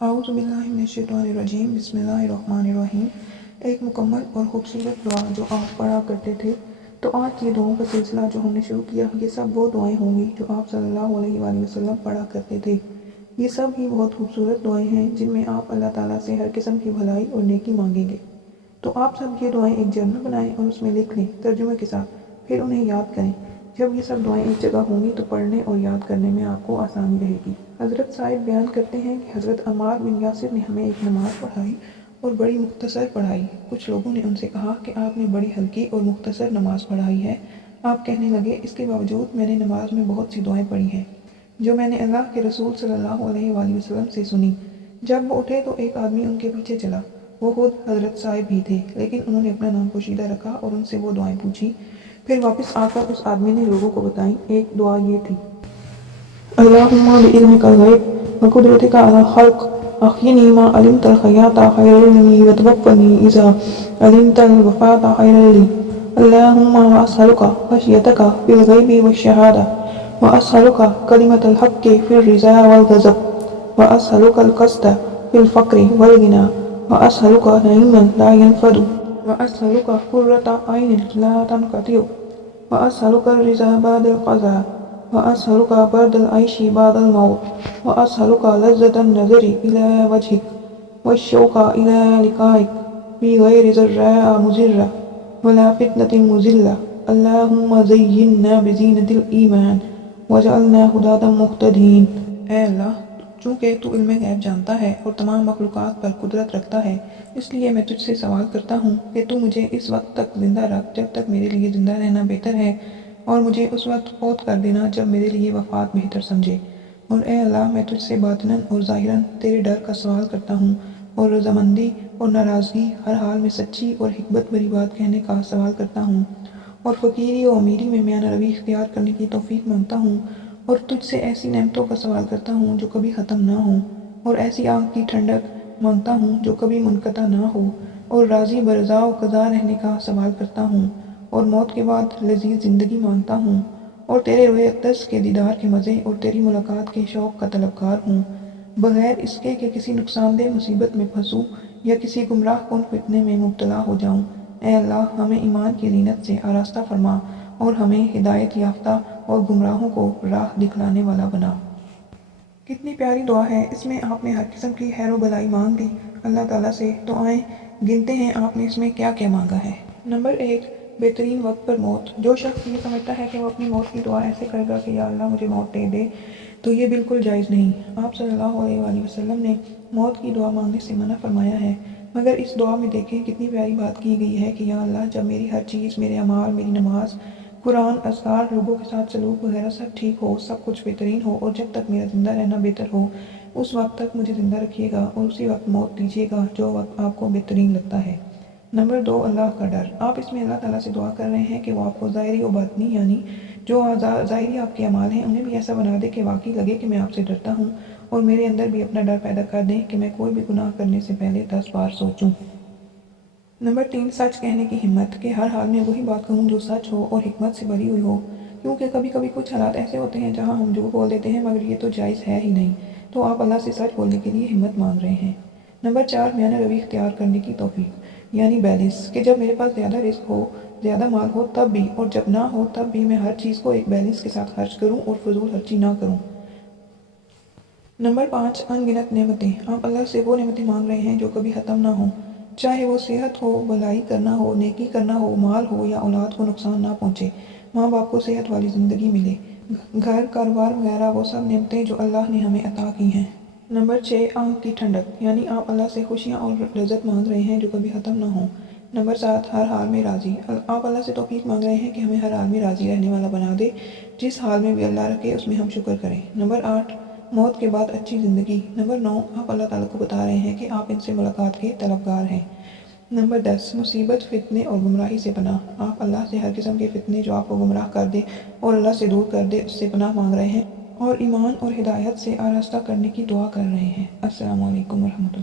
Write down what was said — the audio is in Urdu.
اعوذ باللہ من الشیطان الرجیم بسم اللہ الرحمن الرحیم۔ ایک مکمل اور خوبصورت دعا جو آپ پڑھا کرتے تھے۔ تو آج یہ دعاؤں کا سلسلہ جو ہم نے شروع کیا، یہ سب وہ دعائیں ہوں گی جو آپ صلی اللہ علیہ وآلہ وسلم پڑھا کرتے تھے۔ یہ سب ہی بہت خوبصورت دعائیں ہیں جن میں آپ اللہ تعالیٰ سے ہر قسم کی بھلائی اور نیکی مانگیں گے۔ تو آپ سب یہ دعائیں ایک جرنل بنائیں اور اس میں لکھ لیں ترجمے کے ساتھ، پھر انہیں یاد کریں۔ جب یہ سب دعائیں ایک جگہ ہوں گی تو پڑھنے اور یاد کرنے میں آپ کو آسانی رہے گی۔ حضرت صاحب بیان کرتے ہیں کہ حضرت عمار بن یاسر نے ہمیں ایک نماز پڑھائی اور بڑی مختصر پڑھائی۔ کچھ لوگوں نے ان سے کہا کہ آپ نے بڑی ہلکی اور مختصر نماز پڑھائی ہے۔ آپ کہنے لگے، اس کے باوجود میں نے نماز میں بہت سی دعائیں پڑھی ہیں جو میں نے اللہ کے رسول صلی اللہ علیہ وآلہ وسلم سے سنی۔ جب وہ اٹھے تو ایک آدمی ان کے پیچھے چلا۔ وہ خود حضرت صاحب ہی تھے، لیکن انہوں نے اپنا نام پوشیدہ رکھا اور ان سے وہ دعائیں پوچھی۔ پھر واپس آ کر اس آدمی نے لوگوں کو بتائیں۔ ایک دعا یہ تھی: اللہم بعلمک الغیب وقدرتک علی الخلق احیینی ما علمت الحیاۃ خیرا لی وتوفنی اذا علمت الوفاۃ خیرا لی۔ اللہم واسألک خشیتک فی الغیب والشہادہ واسألک کلمۃ الحق فی الرضا والغضب واسألک القصد فی الفقر والغنی واسألک نعیما لا ینفد واسألک قرۃ عین لا تنقطع واسألک الرضا بعد القضاء واسألک برد العیش بعد الموت واسألک لذة النظر الی وجہک والشوق الی لقائک فی غیر ضراء مضرہ ولا فتنة مضلہ۔ اللہم زیننا بزینۃ الایمان واجعلنا ھداۃ مہتدین۔ اے اللہ، چونکہ تو علم غیب جانتا ہے اور تمام مخلوقات پر قدرت رکھتا ہے، اس لیے میں تجھ سے سوال کرتا ہوں کہ تو مجھے اس وقت تک زندہ رکھ جب تک میرے لیے زندہ رہنا بہتر ہے، اور مجھے اس وقت فوت کر دینا جب میرے لیے وفات بہتر سمجھے۔ اور اے اللہ، میں تجھ سے باطناً اور ظاہراً تیرے ڈر کا سوال کرتا ہوں، اور رضامندی اور ناراضگی ہر حال میں سچی اور حکمت بھری بات کہنے کا سوال کرتا ہوں، اور فقیری و امیری میں میانہ روی اختیار کرنے کی توفیق مانگتا ہوں، اور تجھ سے ایسی نعمتوں کا سوال کرتا ہوں جو کبھی ختم نہ ہوں، اور ایسی آنکھ کی ٹھنڈک مانگتا ہوں جو کبھی منقطع نہ ہو، اور راضی برضا و قضا رہنے کا سوال کرتا ہوں، اور موت کے بعد لذیذ زندگی مانگتا ہوں، اور تیرے روئے اقدس کے دیدار کے مزے اور تیری ملاقات کے شوق کا طلبگار ہوں، بغیر اس کے کہ کسی نقصان دہ مصیبت میں پھنسوں یا کسی گمراہ کن فتنے میں مبتلا ہو جاؤں۔ اے اللہ، ہمیں ایمان کی زینت سے آراستہ فرما اور ہمیں ہدایت یافتہ اور گمراہوں کو راہ دکھلانے والا بنا۔ کتنی پیاری دعا ہے، اس میں آپ نے ہر قسم کی خیر و بھلائی مانگ لی اللہ تعالیٰ سے۔ تو آئیں گنتے ہیں آپ نے اس میں کیا کیا مانگا ہے۔ نمبر 1، بہترین وقت پر موت۔ جو شخص یہ سمجھتا ہے کہ وہ اپنی موت کی دعا ایسے کرے گا کہ یا اللہ مجھے موت دے دے، تو یہ بالکل جائز نہیں۔ آپ صلی اللہ علیہ وآلہ وسلم نے موت کی دعا مانگنے سے منع فرمایا ہے، مگر اس دعا میں دیکھیں کتنی پیاری بات کی گئی ہے کہ یا اللہ، جب میری ہر چیز، میرے اعمال، میری نماز، قرآن، اذکار، لوگوں کے ساتھ سلوک وغیرہ سب ٹھیک ہو، سب کچھ بہترین ہو، اور جب تک میرا زندہ رہنا بہتر ہو اس وقت تک مجھے زندہ رکھیے گا اور اسی وقت موت دیجیے گا جو وقت آپ کو بہترین لگتا ہے۔ نمبر 2، اللہ کا ڈر۔ آپ اس میں اللہ تعالیٰ سے دعا کر رہے ہیں کہ وہ آپ کو ظاہری و باطنی، یعنی جو ظاہری آپ کے اعمال ہیں انہیں بھی ایسا بنا دے کہ واقعی لگے کہ میں آپ سے ڈرتا ہوں، اور میرے اندر بھی اپنا ڈر پیدا کر دیں کہ میں کوئی بھی گناہ کرنے سے پہلے 10 بار سوچوں۔ نمبر 3، سچ کہنے کی ہمت، کہ ہر حال میں وہی بات کہوں جو سچ ہو اور حکمت سے بھری ہوئی ہو، کیونکہ کبھی کبھی کچھ حالات ایسے ہوتے ہیں جہاں ہم جھوٹ بول دیتے ہیں مگر یہ تو جائز ہے ہی نہیں، تو آپ اللہ سے سچ بولنے کے لیے ہمت مانگ رہے ہیں۔ نمبر 4، میانہ روی اختیار کرنے کی توفیق، یعنی بیلنس، کہ جب میرے پاس زیادہ رزق ہو، زیادہ مال ہو تب بھی، اور جب نہ ہو تب بھی میں ہر چیز کو ایک بیلنس کے ساتھ خرچ کروں اور فضول خرچی نہ کروں۔ نمبر 5، ان گنت نعمتیں۔ آپ اللہ سے وہ نعمتیں مانگ رہے ہیں جو کبھی ختم نہ ہوں، چاہے وہ صحت ہو، بھلائی کرنا ہو، نیکی کرنا ہو، مال ہو یا اولاد کو نقصان نہ پہنچے، ماں باپ کو صحت والی زندگی ملے، گھر، کاروبار وغیرہ، وہ سب نعمتیں جو اللہ نے ہمیں عطا کی ہیں۔ نمبر 6، آنکھ کی ٹھنڈک، یعنی آپ اللہ سے خوشیاں اور لذت مانگ رہے ہیں جو کبھی ختم نہ ہوں۔ نمبر 7، ہر حال میں راضی۔ آپ اللہ سے توفیق مانگ رہے ہیں کہ ہمیں ہر حال میں راضی رہنے والا بنا دے، جس حال میں بھی اللہ رکھے اس میں ہم شکر کریں۔ نمبر 8، موت کے بعد اچھی زندگی۔ نمبر 9، آپ اللہ تعالیٰ کو بتا رہے ہیں کہ آپ ان سے ملاقات کے طلبگار ہیں۔ نمبر 10، مصیبت، فتنے اور گمراہی سے پناہ۔ آپ اللہ سے ہر قسم کے فتنے جو آپ کو گمراہ کر دے اور اللہ سے دور کر دے اس سے پناہ مانگ رہے ہیں، اور ایمان اور ہدایت سے آراستہ کرنے کی دعا کر رہے ہیں۔ السلام علیکم ورحمۃ اللہ۔